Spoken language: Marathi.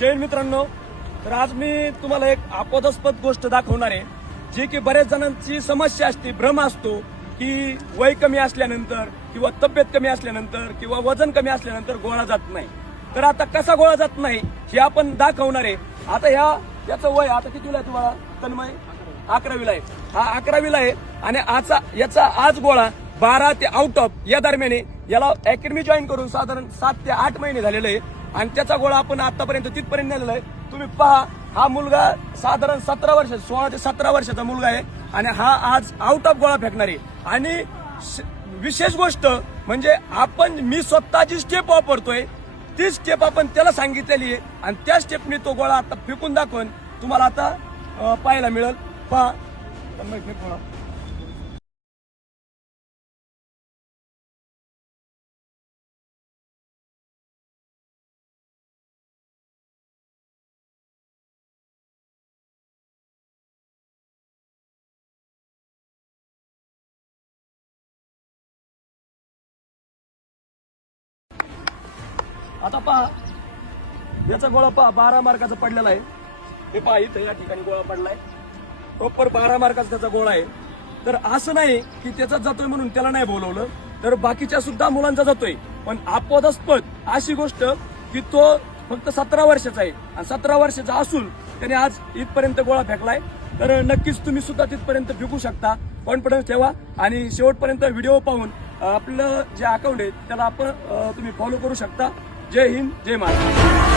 जय मित्रांनो, तर आज मी तुम्हाला एक अपवादास्पद गोष्ट दाखवणार आहे, जी की बऱ्याच जणांची समस्या असते, भ्रम असतो की वय कमी असल्यानंतर किंवा तब्येत कमी असल्यानंतर किंवा वजन कमी असल्यानंतर गोळा जात नाही. तर आता कसा गोळा जात नाही हे आपण दाखवणार आहे. आता याचं वय आता कितीला आहे तुम्हाला तन्मय? 11वीला आहे. हा 11वीला आहे आणि याचा आज गोळा 12 ते आउट ऑफ या दरम्यान याला अकॅडमी जॉईन करून साधारण 7 ते 8 महिने झालेले आहे आणि त्याचा गोळा आपण आतापर्यंत तिथपर्यंत नेलेला आहे. तुम्ही पहा, हा मुलगा साधारण 17 वर्ष 16 ते 17 वर्षाचा मुलगा आहे आणि हा आज आउट ऑफ गोळा फेकणार आहे. आणि विशेष गोष्ट म्हणजे मी स्वतः जी स्टेप वापरतोय ती स्टेप आपण त्याला सांगितलेली आहे आणि त्या स्टेपने तो गोळा आता फेकून दाखवून तुम्हाला आता पाहायला मिळेल. पहा, आता पहा याचा गोळा पहा 12 मार्काचा पडलेला आहे. हे पहा इथे या ठिकाणी गोळा पडलाय, प्रॉपर 12 मार्काचा त्याचा गोळा आहे. तर असं नाही की त्याचा जातोय म्हणून त्याला नाही बोलवलं, तर बाकीच्या सुद्धा मुलांचा जातोय. पण अपवादास्पद अशी गोष्ट की तो फक्त 17 वर्षाचा आहे आणि 17 वर्षाचा असून त्याने आज इथपर्यंत गोळा फेकलाय. तर नक्कीच तुम्ही सुद्धा तिथपर्यंत फेकू शकता. कॉन्फिडन्स ठेवा आणि शेवटपर्यंत व्हिडिओ पाहून आपलं जे अकाउंट आहे त्याला आपण तुम्ही फॉलो करू शकता. जय हिंद, जय महाराष्ट्र.